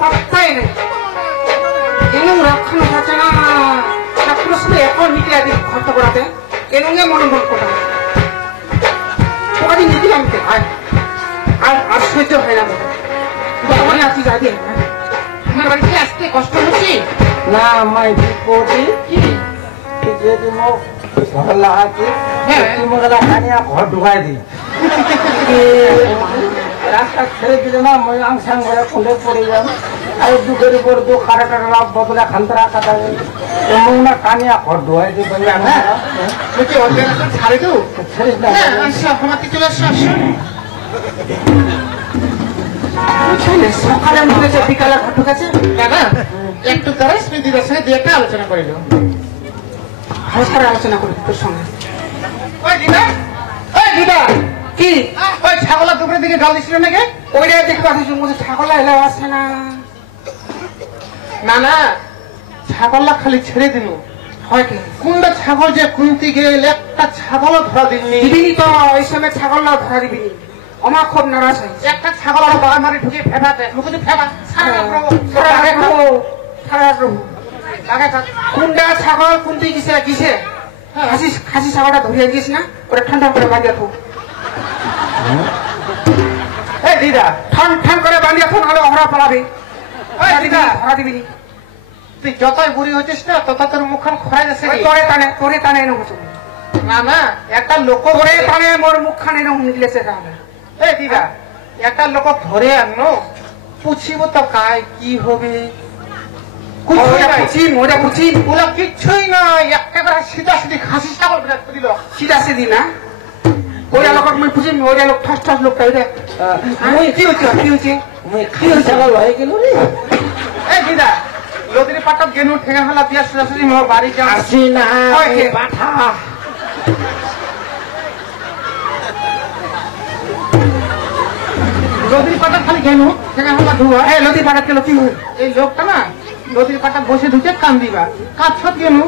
পাত্তাই নেই এনুং রক্ষণ হচ্ছে না প্রশ্ন এখন নিতে আদি খরচ করাতে এনুঙে মনোবল করা ওখানে নিদিলাম কে আর সহ্য হয় না তখন আছি যাদি আমার বাড়িতে আসতে কষ্ট হচ্ছে না মাই বিপদে কি যদি মোক ঘর লাগাচ্ছি মোক এটা কানিয়া ঘর ঢুকাই দিই রাস্তা ছেড়ে দিলে না মই আংসাং করে খুলে পড়ে যাম আর দুঃখের উপর দু কাটা কাটা বদলে খান্তরা কাটা মোক না কানিয়া ঘর ঢুকাই দিই বলছি অর্ধেক ছাড়ে তো ছেড়িস না আসো আমাকে চলে আসো সকালে বলেছে বিকালে ঘর ঢুকেছে দাদা একটু তারা স্মৃতিদের সঙ্গে দিয়ে একটা আলোচনা করিল ভালো করে আলোচনা করি তোর সঙ্গে ওই দিদা কি ওই ছাগলা দুপুরের দিকে গাল দিছিল নাকি ওইটা দেখতে পাচ্ছি বলছে ছাগলা এলে আসছে না না না ছাগলা খালি ছেড়ে দিল হয় কি কোনটা ছাগল যে কুন্তি গেলে একটা ছাগলও ধরা দিবনি দিবি তো ওই সময় ছাগলটা ধরা দিবি আমার খুব নারাজ হয় একটা ছাগল আর বাগান মারি ঢুকে ফেবাতে ঢুকে ফেবা কোনটা ছাগল কুন্তি কিসে খাসি ছাগলটা ধরিয়ে দিস না ওরা ঠান্ডা করে বাঁধিয়ে থাক এই দিদা ঠান করে বাঁধিয়ে থাক নাহলে ওরা পালাবে দিদা ধরা দিবি তুই যতই বুড়ি হচ্ছিস না তত তোর মুখখান খরাই যাচ্ছে তোরে টানে এনে না না একটা লোক ধরে টানে মোর মুখখান এনে নিকলেছে তাহলে এই দিদা একটা লোক ধরে আনো পুছিব তো কায় কি হবে কিচ্ছুই নয় একেবারে সিধা সিধি খাসি ছাগল দিল সিধা সিধি না ওই লোক মুই বুঝিনি ওই লোক ঠস ঠস লোক কি হচ্ছে ছাগল হয়ে গেল রে এই দিদা লদির পাটক গেনু ঠেঙা ফেলা দিয়া সোজাসুজি মোর বাড়ি যাও আসি না পাঠা লদির পাটা খালি গেনু ঠেঙা ফেলা ধুয়া এই লদির পাটা কেলো কি এই লোকটা না লদির পাটা বসে ধুতে কান দিবা কাজ সব গেনু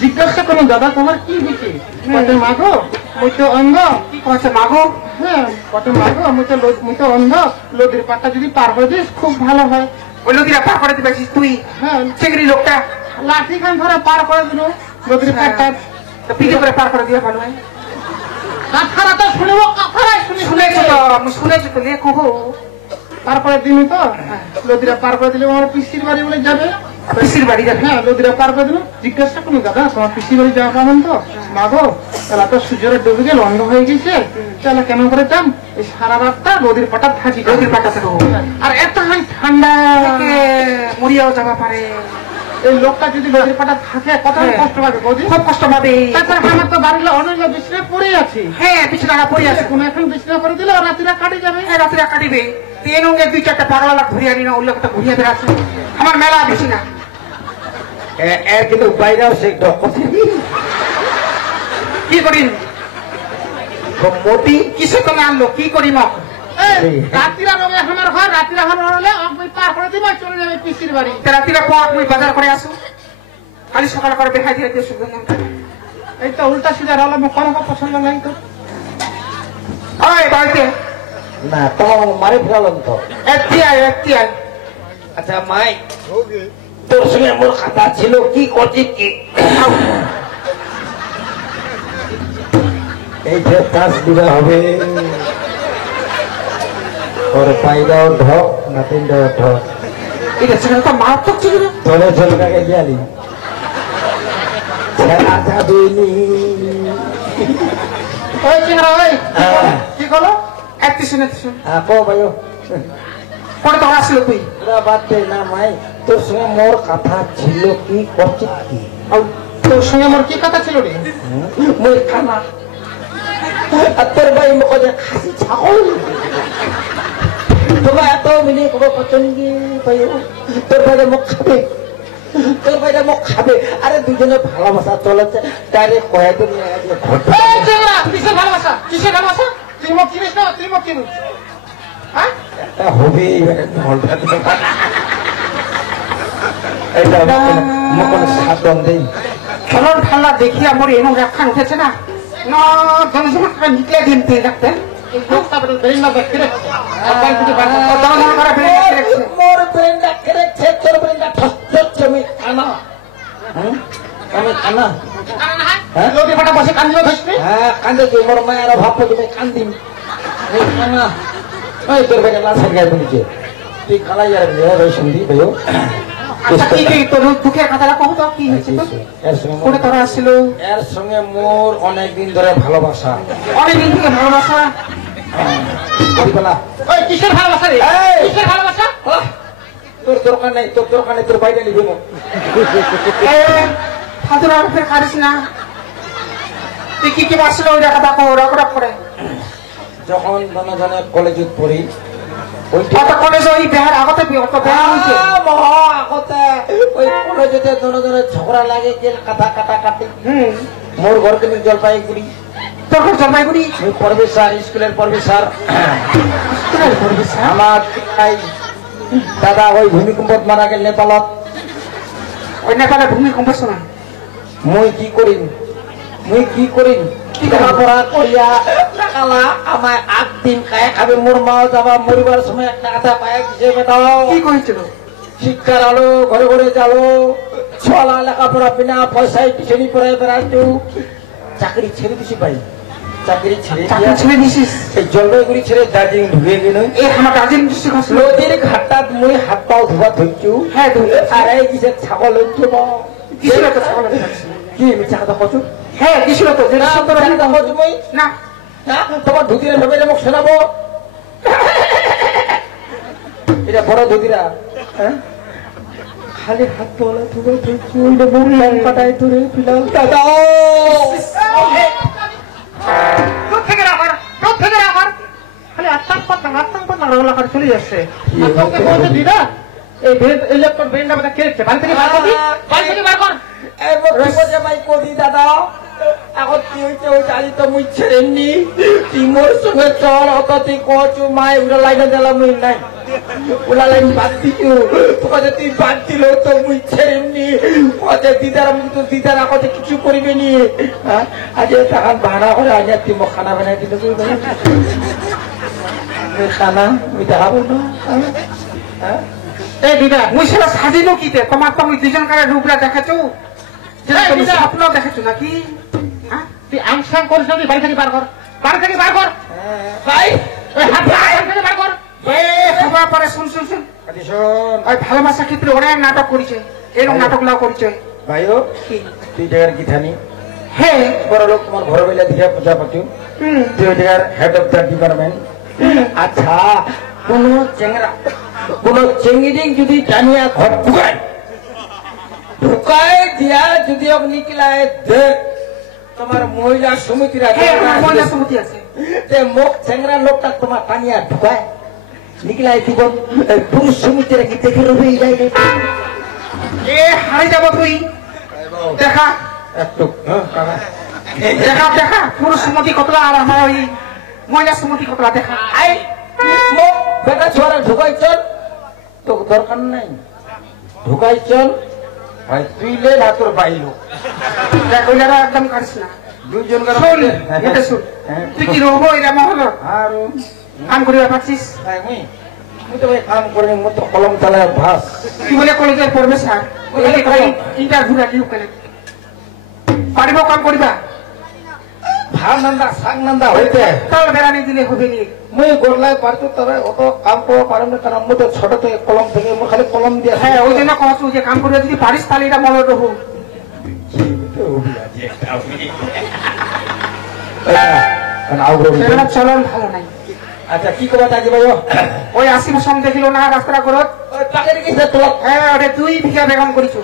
জিজ্ঞাসা করো দাদা তোমার কি হয়েছে কটে মাগো মুই তো অন্ধ কি কছে মাগো হ্যাঁ কটে মাগো মুই তো অন্ধ লদির পাটা যদি পার করে দিস খুব ভালো হয় ওই লদিরা পার করে দিবে তুই হ্যাঁ চিংড়ি লোকটা লাঠি খান ধরে পার করে দিল লদির পাটা পিঠে করে পার করে দিয়ে ভালো হয় কথাটা তো শুনব কথাটাই শুনেছো তো লেখো তারপরে দিন তো লদিরা পার করে দিলে আমার পিসির বাড়ি বলে যাবে পিসির বাড়ি যাবে হ্যাঁ লদিরা পার করে দিল জিজ্ঞাসা করুন দাদা তোমার পিসির বাড়ি যাওয়া পাবেন তো মাগো তাহলে তো সূর্যের ডুবে গেল অন্ধ হয়ে গেছে তাহলে কেন করে যাম এই সারা রাতটা নদীর পাটা থাকি নদীর পাটা থাকো আর এত ঠান্ডা মরিয়াও যাওয়া পারে এই লোকটা যদি নদীর পাটা থাকে কত কষ্ট পাবে খুব কষ্ট পাবে তারপর আমার তো বাড়ির অনেক বিছনা পড়ে আছে হ্যাঁ বিছনাটা পড়ে আছে কোন এখন বিছনা করে দিলে রাত্রিরা কাটি যাবে হ্যাঁ রাত্রিরা কাটিবে তেনুঙ্গে দুই চারটা পাগলা লাখ ঘুরিয়ে আনি না ওই লোকটা ঘুরিয়ে বেড়াচ্ছে আমার মেলা বিছনা এর কিন্তু বাইরেও সে কি করি মোটি কিসে তুমি আনলো কি করি মক রাত্রিরা রবে আমার ঘর রাত্রিরা ঘর হলে আমি পার করে দিব চলে যাবে পিসির বাড়ি রাত্রিরা পর আমি বাজার করে আসো খালি সকাল করে দেখাই দিয়ে দিয়ে শুধু এই তো উল্টা সিধা হলো আমি কোনো পছন্দ নাই তো ওই বাড়িতে না তোমার মারি ফেলাম তো একটি আয় আচ্ছা মাই তোর সঙ্গে মোর কথা ছিল কি করছি কি এই যে কাজ দিবা হবে ওর পাইদাও ঢক নাতিনটাও ঢক এটা ছিল তো মারাত্মক ছিল তোরে ঝলকাকে গেলি ছেড়া যাবিনি ওই চিংড়া ওই কি করলো একটি শুনে কো ভাইও পরে তো আসলো তুই বাদ দে না মাই তোর সঙ্গে মোর কথা ছিল কি করছি কি তোর সঙ্গে আমার কি কথা ছিল রে মই খানা আর তোর ভাই মুখে খাসি ছাগল তোমার এত মিলে কব পছন্দি ভাইও তোর ভাইরা মুখ খাবে তোর ভাইরা মুখ খাবে আরে দুজনে ভালোবাসা চলেছে তারে কয়েকদিন কিসের ভালোবাসা তুই মুখ চিনিস না তুই মুখ চিনিস হ্যাঁ হবে এটা মকন সাধন দেই খেলোর ঠান্ডা দেখি আমার এরকম রাখান উঠেছে না না জনসংখ্যা নিকলে দিন তুই রাখতেন মোর কান্না কানা না হয় হ্যাঁ? লতি ফাটা বসে কান্দিও ধসবে হ্যাঁ কান্দে তুই মোর মায়ের ভাবতো তুমি কান্দিম এই কান্না ওই তোর বেটা লাশের গায়ে বলিছে তুই কালাই আর ওই শুনবি ভাইও আচ্ছা কি কি তোর দুঃখের কথাটা কহ তো কি হয়েছে তো এর সঙ্গে কোনে তোরা আসছিল এর সঙ্গে মোর অনেকদিন ধরে ভালোবাসা অনেকদিন থেকে ভালোবাসা বলিবেলা ওই কিসের ভালোবাসা রে এই! কিসের ভালোবাসা তোর দরকার নাই তোর দরকার নেই তোর বাইরে নিবি মোর ফাদুর আর ফের খারিস না তুই কি কি বাসছিল ওই কথা কহ রকরক করে যখন জনজনে কলেজত পড়ি ওই কত কলেজ ওই বিহার আগতে কত বিহার হইছে আগতে ওই কলেজতে জনজনে ঝগড়া লাগে গেল কাটা কাটা কাটি হুম মোর ঘর কিন্তু জলপাইগুড়ি তোর ঘর জলপাইগুড়ি ওই পরবেশ স্যার স্কুলের পরবেশ স্যার স্কুলের পড়বি স্যার আমার এই দাদা ওই ভূমিকম্পত মারা গেল নেপালত ওই নেপালে ভূমিকম্প শোনা মুই কি করিম কি পড়া করিয়া টাকালা আমায় আগ দিন খায় খাবে মোর মাও যাবা মরিবার সময় একটা কথা পায় দিছে বেটাও কি করেছিল শিক্ষার আলো ঘরে ঘরে যালো ছলা লেখাপড়া বিনা পয়সায় টিউশনি পড়ায় বেড়াইতো চাকরি ছেড়ে দিছি ভাই চাকরি ছেড়ে চাকরি দিয়া ছেড়ে দিছিস এই জলপাইগুড়ি ছেড়ে দার্জিলিং ঢুকে গেল এই আমার দার্জিলিং ডিস্ট্রিক্ট আসলো নদীর ঘাটটাত মুই হাত পাও ধোয়া ধরছু হ্যাঁ ধরে আর এই কিসে ছাগল উঠব কিসের তো ছাগল দেখাচ্ছি কি মিথ্যা কথা কচু হ্যাঁ কিসের তো যেটা সত্য কথা কচু মুই না না তোমার ধুতিরা ভেবে মুখ শোনাবো এটা বড় ধুতিরা হ্যাঁ খালি হাত তোলা ধুবে ধরছু ওইটা মুখ লাল কাটায় ধরে ফিলাল দাদা দূর থেকে রাখার খালি আত্মাং পাত্তাং রোলা করে চলে যাচ্ছে আর তোকে বলতে দিদা এই ইলেকট্রন ব্রেনটা বোধহয় কেড়েছে বাড়ি থেকে বার করবি বাড়ি থেকে বার কর এই মুখ বিপদে মাই করি দাদা এখন কি হয়েছে ওই জানি তো মুই ছেড়েননি তুই মোর সঙ্গে চল অত তুই কচু মায় উড়া লাইনে দিলাম মুই নাই উড়া লাইন বাদ দিছু তোকে তুই বাদ দিল তো মুই ছেড়েননি কতে দিদার মুখ তো দিদার আকতে কিছু করিবে নি হ্যাঁ আজ টাকা ভাড়া করে আজ তুই মোক খানা বানাই দিল খানা মুই দেখাবো না হ্যাঁ এই দিদা মুই সেটা সাজিনো কিতে তোমার তো ওই দুজন কারে রূপরা দেখাচ্ছো যেটা তুমি স্বপ্ন দেখাচ্ছো নাকি হ্যাঁ তুই আংসাং করিস না তুই বাড়ি থেকে বার কর ভাই ওই হাত বাড়ি থেকে বার কর খবর পরে শুন শোন ওই ভালোবাসা ক্ষেত্রে অনেক নাটক করেছে এরকম নাটকগুলো করেছে ভাইও কি তুই জায়গার কি থানি হ্যাঁ বড় লোক তোমার ঘর বেলা দিকে পূজা পাচ্ছ তুই ওই জায়গার হেড অফ দ্য ডিপার্টমেন্ট আচ্ছা কোন চেঙ্গিডিং যদি টানিয়া ঘর ঢুকায় দিয়া যদি নিকলায় দেখ তোমার মহিলা সমিতিরা মহিলা সমিতি আছে মুখ চেংরা লোকটা তোমার টানিয়া ঢুকায় নিকলায় দিব পুরুষ সমিতিরা কি দেখে রবে এ হারিয়ে যাবো তুই দেখা একটু দেখা পুরুষ সমিতি কতলা আর আমার ওই মহিলা সমিতি কতলা দেখা আই মুখ বেটা ছোড়া ঢুকাই চল তো দরকার নাই ঢুকাই চল ভাই তুই লে না তোর বাইলো দেখ ওইটা একদম কাটিস না দুইজন শোন এটা শোন তুই কি রোবো এটা মহলো আর কাম করিবা পারছিস মুই তো ভাই কাম করে মুই তো কলম চালায় ভাস কি বলে কলেজের পড়বে স্যার ইন্টারভিউ রাখিও কেন পারিব কাম করিবা ভার নান্দা শাক নান্দা হইতে তাহলে বেড়ানি দিলে হবে নি মুই গোল্লায় পারতো তবে অত কাম করবো পারব না কারণ মুই তো ছোট থেকে কলম থেকে মুই খালি কলম দিয়ে হ্যাঁ ওই জন্য কহছু যে কাম করিবা যদি পারিস তাহলে এটা মনে রহু সেরকম চলন ভালো নাই আচ্ছা কি কবা তাকে ভাই ওই আসিম সম দেখিল না রাস্তা করত ওই পাকের কি সে তোলা হ্যাঁ ওটা 2 বিঘা বেগম করিছু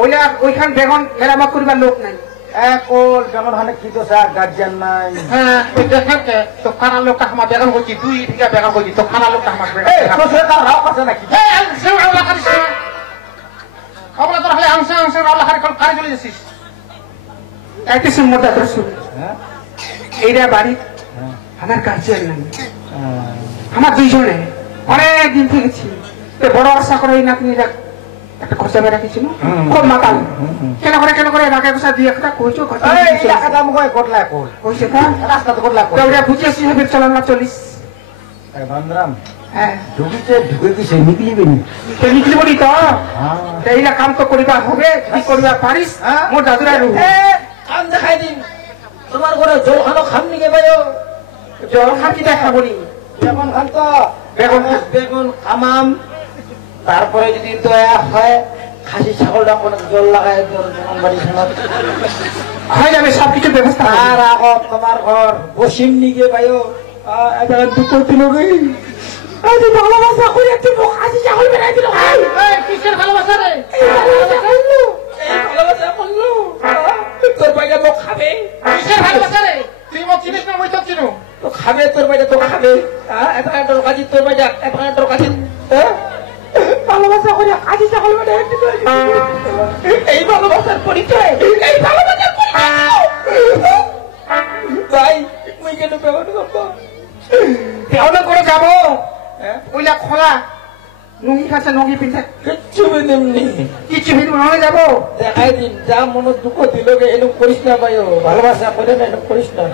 ওইলা ওইখান বেগম মেরামত করিবার লোক নাই একল যেমন হানে কি তো গার্জিয়ান নাই হ্যাঁ ওই দেখাকে তো খানা লোকটা আমার বেগম হইছি 2 বিঘা বেগম হইছি তো খানা লোকটা আমার তো সে তার রাও আছে নাকি সেও আল্লাহ করিস খবর তোর হলে আংশা আংশা আল্লাহ কারে চলে যাচ্ছিস একটি সুমতা তোর শুন এইটা বাড়ি আমার গার্জিয়ান নাই আমার দুইজনে অনেক দিন থেকেছি বড় আশা করে এই নাতনিরা একটা খরচা বেড়া কিছু খুব মাতাল কেন করে রাখা গোসা দিয়ে একটা কইছো রাস্তা তো করলা বুঝিয়েছি হবে চলান না চলিস বান্দরাম হ্যাঁ ঢুকিছে ঢুকে কি সে নিকলিবে নি তো নিকলি বলি তো এইটা কাম তো করিবা হবে কি করিবা পারিস মোর দাদুরা রুহ কাম দেখাই দিন তোমার ঘরে জল খানো খাম নিকে ভাই জল খাম কি দেখাবো নি বেগুন খান তো বেগুন খান। বেগুন খামাম তারপরে যদি দয়া হয় খাসি ছাগলটা কোনো জল লাগাই যেমন বাড়ি খানার হয়ে যাবে সবকিছু ব্যবস্থা হবে। আর আগত তোমার ঘর বসিম নিকে ভাই এটা দুঃখ দিল গই আজ ভালোবাসা করে একটু খাসি ছাগল বেড়াই দিল ভাই এই, কিসের ভালোবাসা রে ভালোবাসা করলো তোর বাইরে মুখ খাবে কিসের ভালোবাসা রে তুই মোক চিনিস না মই তো চিনু তো খাবে তোর বাইরে তো খাবে এত তোর কাছে তোর বাইরে এত তোর কাছে ভালোবাসা করে কাজে ছাগল বেড়াই দিল এই ভালোবাসার পরিচয় এই ভালোবাসার পরিচয় ভাই মুই কেন ব্যবহার করবো দেওয়ালে করে যাবো ওইলা খোলা নুঙ্গি খাচ্ছে নুঙ্গি পিঠে কিচ্ছু বেদেমনি কিছু ভিতরে নহলে যাবো দেখাই দিন যা মনে দুঃখ দিল এরকম করিস না ভাই ভালোবাসা করে না এরকম করিস না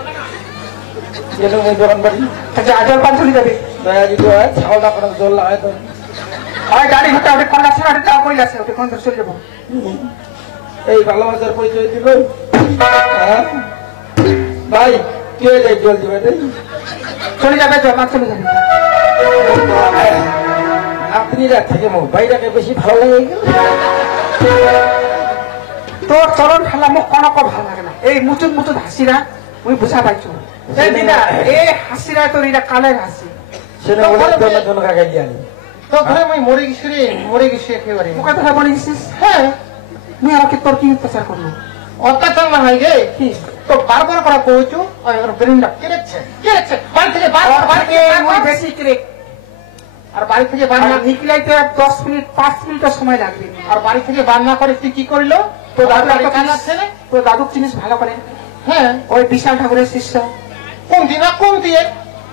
এরকম দোকান বাড়ি আচ্ছা আজল পান চলে যাবে দয়া যদি হয় ছাগলটা কোনো জল লাগাই তো হয় গাড়ি ঘুরতে ওটা কন্যা ছিল ওটা যাওয়া কইলা আছে ওটা কোন ধরে চলে যাবো এই ভালোবাসার পরিচয় দিল ভাই কে যাই জল দিবে রে চলে যাবে জল না চলে যাবে আপনি রাত থেকে বাইরাকে বেশি ভালো লাগে তোর চরণ খেলা মোক কোনো ভালো লাগে না এই মুচুত মুচুত হাসিরা মুই বুঝা পাইছো এই দিদা এই হাসিরা তোর এটা কালের হাসি সেটা বলে জন কাকাই জানি তো ঘরে মই মরে গেছি রে মরে গেছি একেবারে মুখে তো মরে গেছিস হ্যাঁ মুই আর কি তোর কি অত্যাচার করলো অত্যাচার না হয় গে কি তো বারবার করা কইছো আর ব্রেনটা কেড়েছে বাড়ি থেকে বাড়ি থেকে মুই বেশি ক্রেক আর বাড়ি থেকে বান্না নিকলাইতে 10 মিনিট 5 মিনিট সময় লাগবে আর বাড়ি থেকে বান্না করে তুই কি করলো তো দাদু একটা কানা ছেলে তো দাদু জিনিস ভালো করে হ্যাঁ ওই বিশাল ঠাকুরের শিষ্য কোন দিন কোন দিয়ে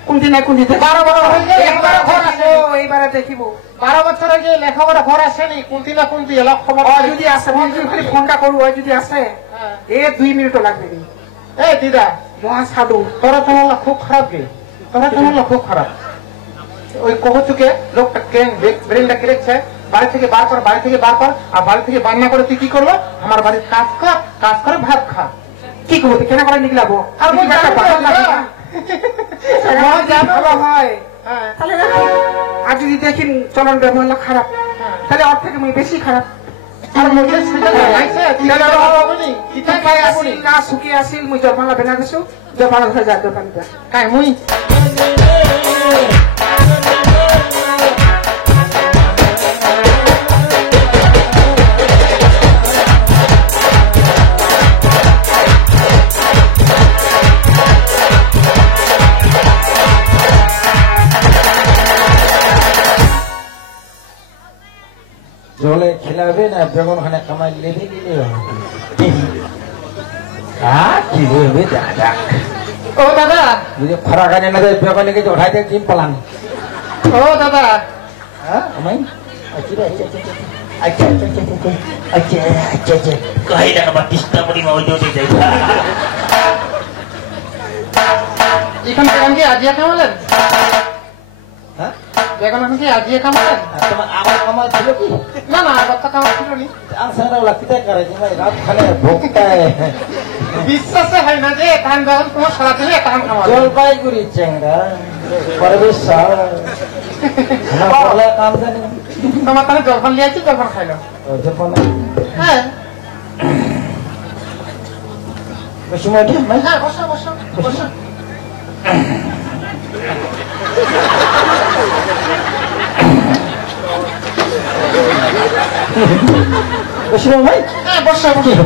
কোন দিন 12 বছর হয়ে গেল একবার ঘর আছে এইবারে দেখিব 12 বছর হয়ে গেল লেখাপড়া ঘর আসেনি কোন দিন কোন দিয়ে লক্ষ খবর যদি আসে খালি ফোনটা করু ওই যদি আসে এ 2 মিনিটও লাগবে নি এই দিদা মহা সাধু তোরা তো খুব খারাপ গে তোরা তো খুব খারাপ ওই কবচুকে লোকটা ব্রেনটা কেড়েছে বাড়ি থেকে বার কর আর বাড়ি থেকে বান্না করে তুই কি করলো আমার বাড়ির কাজ করে ভাত খা কি করবো তুই কেনা করে নিকলাবো আর মই ভালো হয় তাহলে আর যদি দেখি চলন ব্যবহার খারাপ তাহলে ওর থেকে মই বেশি খারাপ আর মধ্যে না শুকিয়ে আসিল মুই জলপানা বেনা গেছো জলপানা ধরে যা দোকানটা কাই মুই জলে খেলাবে না বেগুন খানে কামাই লেবে দিলে কি বলবে দাদা ও দাদা যদি খরা খানে না বেগুন লেগে উঠাইতে ডিম পালান ও দাদা হ্যাঁ আমি আচ্ছা Kahit na batista mo rin maudo dito. এখান বেগুন কি আজিয়া খাওয়ালেন হ্যাঁ বেগুন এখন কি আজিয়া খাওয়ালেন তোমার আমার কামাই ছিল কি না না বাচ্চা খাওয়া ছিল নি আসারা ওলা কিতা করে ভাই রাত খানে ভোগটায় বিশ্বাসে হয় না যে ধান বেগুন তোমার সারা দিনে কাম খাওয়া জলপাইগুড়ি চেঙ্গা পরবেশ বলে কাম জানি তোমার তাহলে জলপান লিয়েছি জলপান খাইলো জলপান হ্যাঁ বেশি মজা ভাই হ্যাঁ বসো বসো বসো বেশি ভাই হ্যাঁ বসো বসো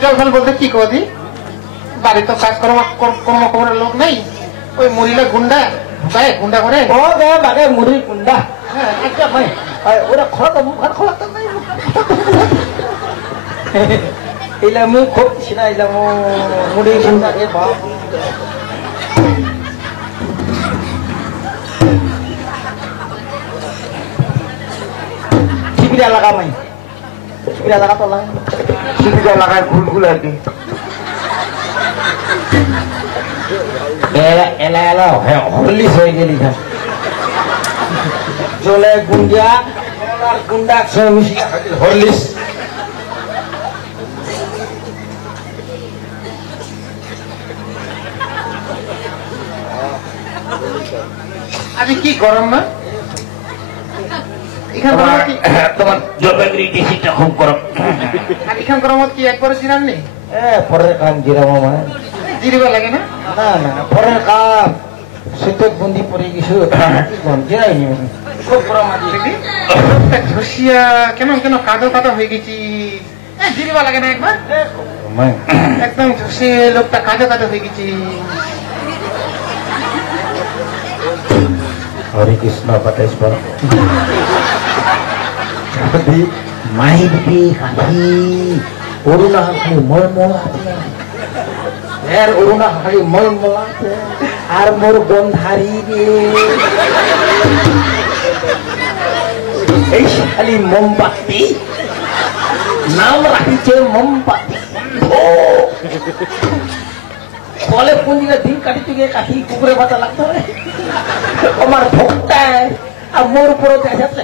জলপান বলতে কি কদি বাড়ি তো কাজ কর্ম করার লোক নেই ওই মরিলা গুন্ডা ঢুকায় গুন্ডা করে ও গে বাগে মুড়ি কুন্ডা হ্যাঁ আচ্ছা ভাই ওরা খোলা তো মুখ আর খোলা তো নাই এলা মুখ খুব ছিনা এলা মুড়ি কুন্ডা কে বাপ ঠিকরা লাগা মাই ঠিকরা লাগা তো লাগা ঠিকরা লাগায় ভুল ভুল আর কি এলা এলা হরলিস হয়ে গেলি জলে গুন্ডিয়া আর গুন্ডা একসঙ্গে মিশিয়ে হরলিস আরে কি গরম না এখান তোমার জলপাইগুড়ি ডিস্ট্রিক্টটা খুব গরম। আর এখান গরমত কি একবারও জিরান নেই? পরের কাম জিরাম মানে জিরিবা লাগে না? না না পরের কাম শীতের বন্দি পরে কিছু জিরাইনি খুব গরম আছে ঘষিয়া কেন কেন কাদো কাদো হয়ে গেছি। জিরিবা লাগে না একবার? একদম ঘষে লোকটা কাদো কাদো হয়ে গেছি। হরে কৃষ্ণ পাতেশ্বর মাইবি কাহি অরুণা খালি মলমলাতে এর অরুণা খালি মলমলাতে আর মোর গন্ধারি রে এই খালি মোমবাতি নাম রাখিছে মোমবাতি কলে পুঞ্জিকে দিন কাটিতে গিয়ে কাঠি কুকুরে বাতা লাগতো আমার ভোগটায় আর মোর উপরে দেখাচ্ছে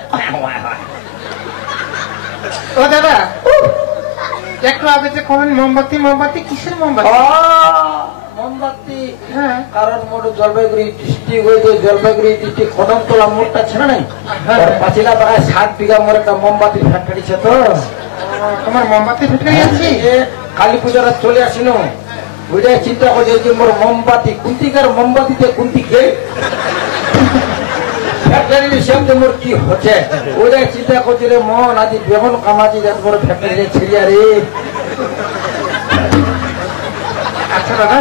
ও দাদা একটু আগে যে কমেন মোমবাতি মোমবাতি কিসের মোমবাতি? মোমবাতি হ্যাঁ কারণ মোর জলপাইগুড়ি ডিস্ট্রিক্ট হয়েছে জলপাইগুড়ি ডিস্ট্রিক্ট কদমতলা মোড়টা ছিল নাই পাঁচিলা পাড়ায় 7 বিঘা মোর একটা মোমবাতি ফ্যাক্টরি ছে তো তোমার মোমবাতি ফ্যাক্টরি আছে? কালী পূজারা চলে আসিল ওইটাই চিন্তা করছে যে মোর মোমবাতি কুন্তিকার মোমবাতিতে কুন্তি কে ফ্যাক্টরির সামনে মোর কি হচ্ছে ওইটাই চিন্তা করছে রে মন আজি বেগুন কামাজি যাতে মোর ফ্যাক্টরি ছেড়িয়া রে। আচ্ছা দাদা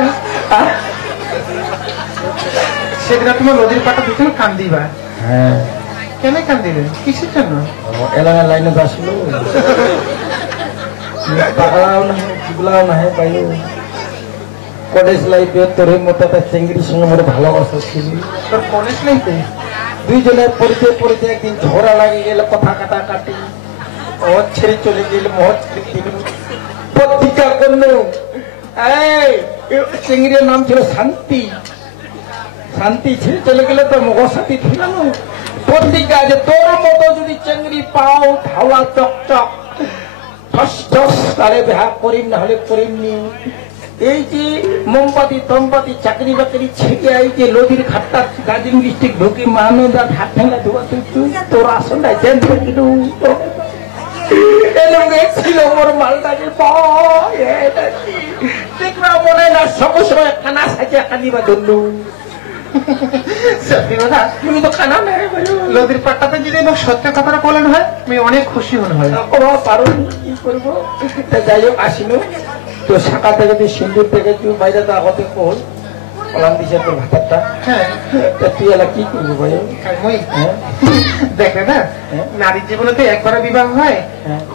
সেদিন তোমার নদীর পাটা দুজন কান দিবা হ্যাঁ কেন কান দিবে কিসের জন্য? এলাকা লাইনে আসলো পাগলাও না চুগলাও না পাই কলেজ লাইফে তোর মতো চেঙ্গির সঙ্গে মোর ভালোবাসা ছিল তোর কলেজ লাইফে দুইজনের পরিচয় পরিচয় একদিন ঝগড়া লাগে গেল কথা কাটা কাটি মহৎ ছেড়ে চলে গেল মহৎ পত্রিকা করলো এই চিংড়ির নাম ছিল শান্তি শান্তি ছেড়ে চলে গেলে তো মগর সাথী ফিরানো পত্রিকা যে তোর মতো যদি চিংড়ি পাও ধাওয়া চকচক ঠস ঠস তাহলে বিহা করিম না হলে করিমনি এই যে মোমবাতি তমবাতি চাকরি বাকরি ছেড়ে এই যে নদীর ঘাটটা দার্জিলিং ডিস্ট্রিক্ট ঢুকি মানদা ঘাট ঠেঙ্গা ধোয়া তুই তোর আসনটা জানতে কিন্তু ছিল মোর মালটাকে দেখবা মনে না সঙ্গে সময় খানা সাজিয়া কানিবা ধরলু সত্যি দাদা তুমি তো খানা নেই নদীর পাট্টাতে যদি আমার সত্য কথাটা বলেন হয় আমি অনেক খুশি মনে হয়। পারো কি করবো যাই হোক আসিল তো শাখা থেকে তুই সিন্দুর থেকে তুই বাইরে তো আগতে কল কলাম দিছে তোর ভাতারটা হ্যাঁ তুই এলা কি করবো ভাই মই দেখে না নারীর জীবনে তো একবার বিবাহ হয়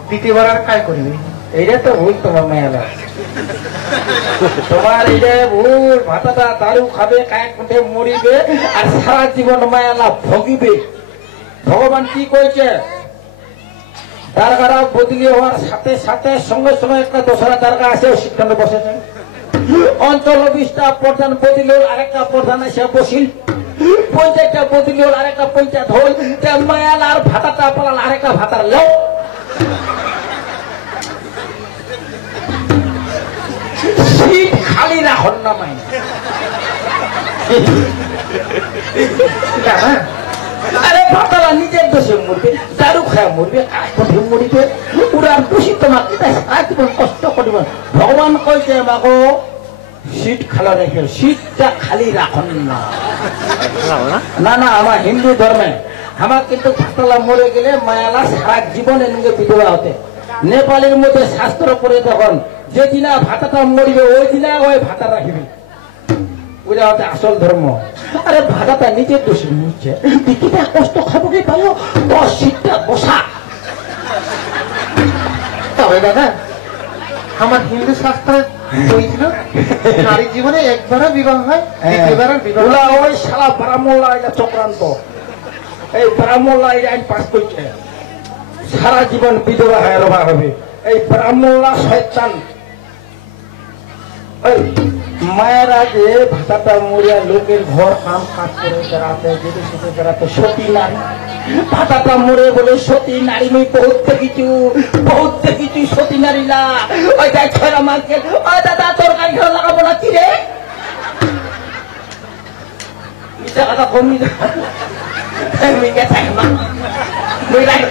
দ্বিতীয়বার আর কাজ করবি এইটা তো ভুল তোমার মেয়েলা তোমার এইটা ভুল ভাতাটা দারু খাবে কায় কুঠে মরিবে আর সারা জীবন মায়ালা ভোগিবে। ভগবান কি কইছে দারগারা বদলি হওয়ার সাথে সাথে সঙ্গে সঙ্গে একটা দোসরা দারগা আছে সিদ্ধান্ত বসেছে অঞ্চল 20টা প্রধান বদলি হল আরেকটা প্রধান এসে বসিল পঞ্চায়েতটা বদলি হল আরেকটা পঞ্চায়েত হল মায়াল আর ভাতাটা পালাল আরেকটা ভাতার লোক সিট খালি রাখুন না মাই আরে ভাতালা নিজের দোষে মরবে দারু খায় মরবে কাঠে মরিবে পুরা দোষী তোমাকে কষ্ট করিব। ভগবান কইছে মাগো সিট খালা রেখে সিটটা খালি রাখুন না না না আমার হিন্দু ধর্মে আমার কিন্তু ভাতালা মরে গেলে মায়ালা সারা জীবন এদিকে বিধবা হতে নেপালের মধ্যে শাস্ত্র করে তখন যেদিনা ভাতাটা মরিবে ওই দিনা ওই ভাতা রাখিবে ওইটা হচ্ছে আসল ধর্ম। আরে ভাতাটা নিজের দোষে নিচ্ছে দিকিটা কষ্ট খাবো কি পারো তোর সিটটা বসা। তবে দাদা আমার হিন্দু শাস্ত্রে বইছিল নারীর জীবনে একবারও বিবাহ হয় দ্বিতীয়বার বিবাহ ওই সারা ব্রাহ্মণরা এটা চক্রান্ত এই ব্রাহ্মণরা এই আইন পাস করছে সারা জীবন বিধবা হয়ে রবা হবে এই ব্রাহ্মণরা শয়তান মায়ের আগে ভাতাটা মরিয়া লোকের ঘর কাম কাজ করে বেড়াতে যেতে সেতে বেড়াতে সতী নারী ভাতাটা মরে বলে সতী নারী মেয়ে বহুত কিছু সতী নারীলা ওই দেখ ছয় আমাকে ওই দাদা তোর গাড়ি ঘর লাগাবো না কি রে মিশা কথা কমি মিকে থাকবা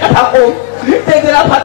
কথা কম